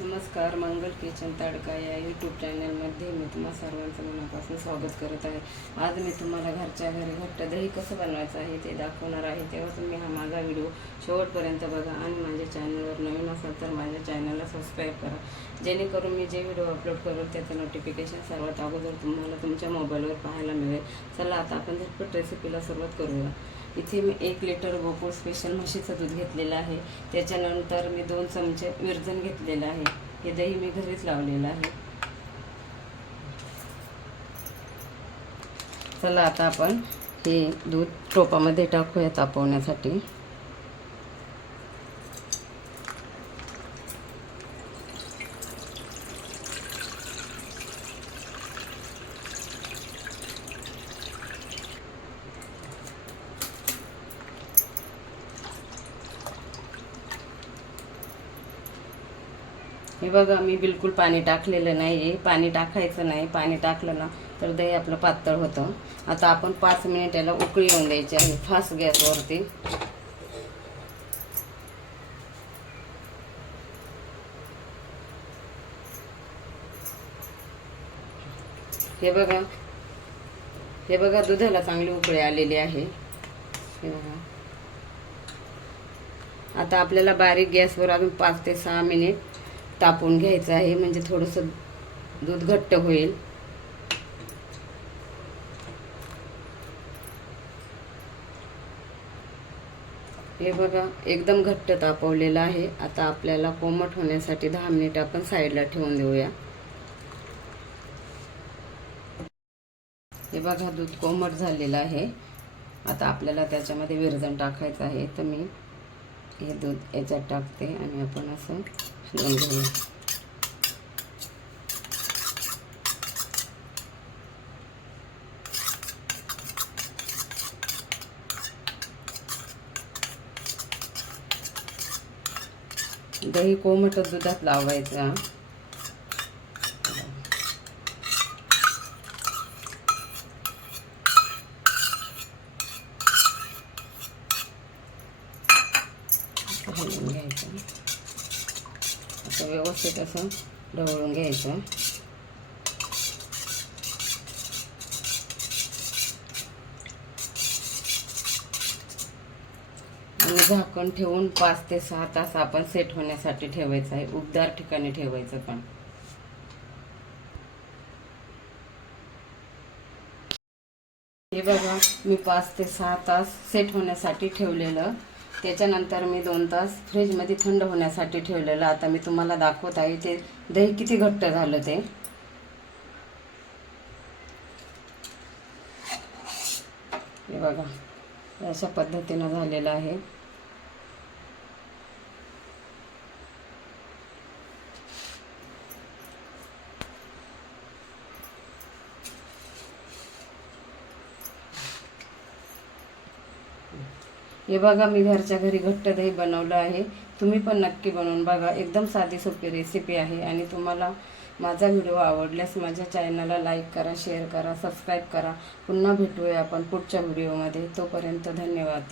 नमस्कार मंगल किचन तडका या यूट्यूब चॅनलमध्ये मी तुम्हा सर्वांचं मनापासून स्वागत करत आहे. आज मी तुम्हाला घरच्या घरी घट्ट दही कसं बनवायचं आहे ते दाखवणार आहे. तेव्हा तुम्ही हा माझा व्हिडिओ शेवटपर्यंत बघा आणि माझ्या चॅनलवर असाल तर माझ्या चॅनलला सबस्क्राईब करा. जेणेकरून मी जे व्हिडिओ अपलोड करू त्याचं नोटिफिकेशन सर्वात अगोदर तुम्हाला तुमच्या मोबाईलवर पाहायला मिळेल. चला आता आपण झटपट रेसिपीला सुरुवात करूया. इथे मी एक लिटर गोकुळ स्पेशल म्हशीचं दूध घेतलेलं आहे. त्याच्यानंतर मी दोन चमचे विरजन घेतलेलं आहे. हे दही मी घरीच लावलेलं आहे. चला आता आपण हे दूध टोपामध्ये टाकूया तापवण्यासाठी. हे बघा मी बिलकुल पाणी टाकलेलं नाही आहे पाणी टाकायचं नाही. पाणी टाकलं ना तर दही आपलं पातळ होतं. आता आपण पाच मिनिट याला उकळी येऊन द्यायची आहे. फास्ट गॅसवरती. हे बघा. हे बघा दुधाला चांगली उकळी आलेली आहे. हे बघा. आता आपल्याला बारीक गॅसवर अजून पाच ते सहा मिनिट तापून घ्यायचं आहे म्हणजे थोडंसं दूध घट्ट होईल. हे बघा एकदम घट्ट तापवलेलं आहे. आता आपल्याला कोमट होण्यासाठी दहा मिनिट आपण साईडला ठेवून देऊया. हे बघा दूध कोमट झालेलं आहे. आता आपल्याला त्याच्यामध्ये विरजण टाकायचं आहे. तर मी हे दूध याच्यात टाकते आणि आपण असं शिजवून घेऊया दही कोमट दुधात लावायचं. हलवून घ्यायचं. असं व्यवस्थित असं ढवळून घ्यायचं. आणि झाकण ठेवून पाच ते सहा तास आपण सेट होण्यासाठी ठेवायचं आहे. उबदार ठिकाणी ठेवायचं पण. हे बघा मी पाच ते सहा तास सेट होण्यासाठी ठेवलेलं. त्याच्यानंतर मी दोन तास फ्रीजमध्ये थंड होण्यासाठी ठेवलेलं. आता मी तुम्हाला दाखवत आहे ते दही किती घट्ट झालं ते. बघा अशा पद्धतीनं झालेलं आहे. हे बघा मी घरच्या घरी घट्ट दही बनवलं आहे. तुम्ही पण नक्की बनवून बघा. एकदम साधी सोपी रेसिपी आहे आणि तुम्हाला माझा व्हिडिओ आवडल्यास माझ्या चॅनलला लाईक करा शेअर करा सबस्क्राईब करा. पुन्हा भेटूया आपण पुढच्या व्हिडिओमध्ये तोपर्यंत धन्यवाद.